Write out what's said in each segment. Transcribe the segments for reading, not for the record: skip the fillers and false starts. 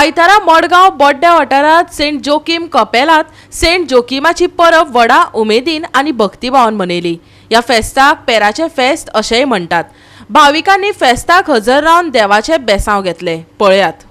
आयतारा मडगांव बोड्ड्या वाठारात Saint Joaquim कपेलात Saint जोकीमाची Parab व्हडा उमेदीन आनी भक्तिभावान मनयली। ह्या फेस्ताक पेराचे फेस्त अशेंय म्हणटात। भाविकांनी फेस्ताक हजर रावन देवाचे बेसांव घेतले। पळयात।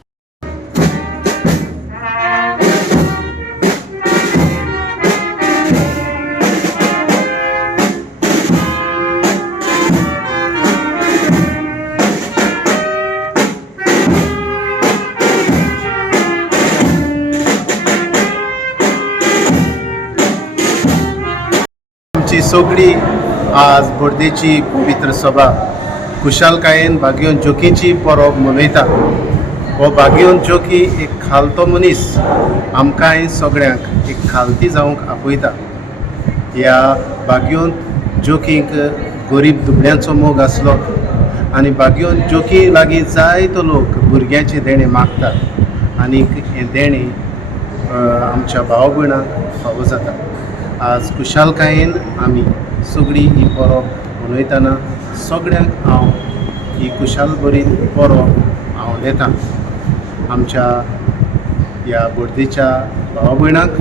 आमची सगळी आज बोर्देची पवित्र सभा खुशालकायेन भाग्योन जोकीची परब मनयता। हो भाग्योन जोकी एक खालतो मनीस आमकां सगळ्यांक एक खालती जावंक आपयता। ह्या भाग्योन जोकींक गरीब दुबळ्यांचो मोग आसलो आनी भाग्योन जोकी लागीं जायतो लोक भुरग्यांचे देणे मागतात आनी हे देणे आमच्या भाव भयणांक फावो जाता। आज खुशालकायेन आमी सगळी ही परब मनयतना सगळ्यांक हांव ही खुशाल बरी परब हांव दितां। आमच्या ह्या बोर्देच्या भाव भयणांक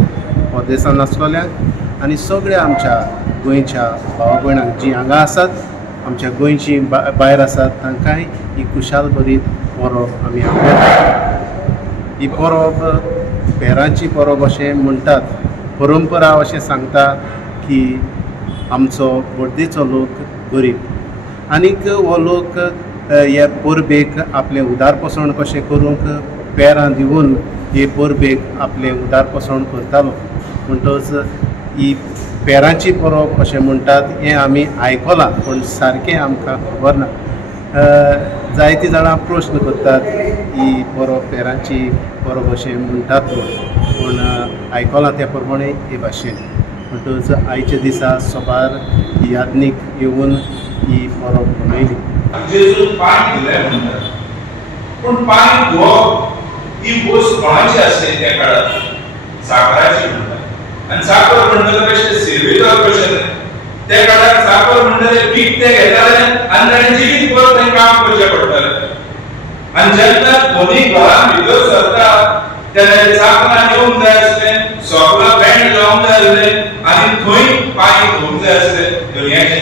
परदेसांत नासलेल्यांक आनी सगळ्या आमच्या गोंयच्या भाव भयणांक जीं हांगा आसात, आमच्या गोंयची भायर आसात, तांकांय ही खुशाल बरी परब आमी आपयता। ही परब पेरांची परब अशें म्हणटात। परंपरा अशें सांगता की आमचो बोर्देचो लोक गरीब आनीक हो लोक हे परबेक आपलें उदारपसण कशें करूंक पेरां दिवन हे परबेक आपलें उदारपसण करतालो। म्हणटच ही पेरांची परब अशें म्हणटात हें आमी आयकलां, पूण सारकें आमकां खबर ना। जायतीं जाणां प्रश्न करतात ही परब पेरांची परब अशें म्हणटात पूण आयकलां त्या प्रमाणे हे भाशेन। म्हणटच आयच्या दिसा सोबार ही यादनीक येवन ही परब मनयली। जेजून पांय धुले म्हणटात, पूण पांय धुवप ही गोष्ट कोणाची आसली त्या काळात? साकराची म्हणटात। आनी साकर म्हणटल्यार कशें सेवेकार कशें त्या काळात साकर म्हणटल्यार पीठ ते घेताले आनी ताणें जिवीतभर तें काम करचें पडटालें। आनी जेन्ना दोनी घरान भितर सरता तेन्ना साकरान येवंक जाय आसलें, सोगला बँड जावंक जाय आसलें आनी थंय पांय धुवंक जाय आसलें दर्याचे।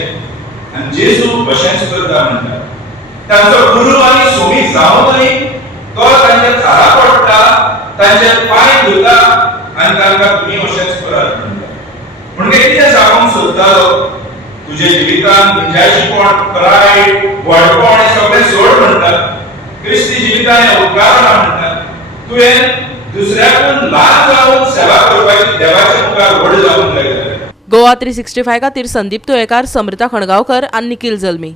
आनी जेजू तशेंच करता म्हणटा। तांचो गुरू आनी सोमी जावनय तो तांच्या थारा पडटा, तांचे पांय धुता आनी तांकां तुमी अशेंच करात म्हणटा। म्हणजे कितें सांगूंक सोदतालो? तुजे जिवितांत निजायशीपण, प्रायड, व्हडपण हें सगळें सोड म्हणटा। क्रिस्ती जिवितांत हें उपकार ना म्हणटा। तुवें दुसऱ्याकून ल्हान जावन सेवा करपाची देवाच्या मुखार व्हड जावंक जाय। गोवा 365 खातीर संदीप तुयेकार, समृता खणगांवकर आनी निखिल जल्मी।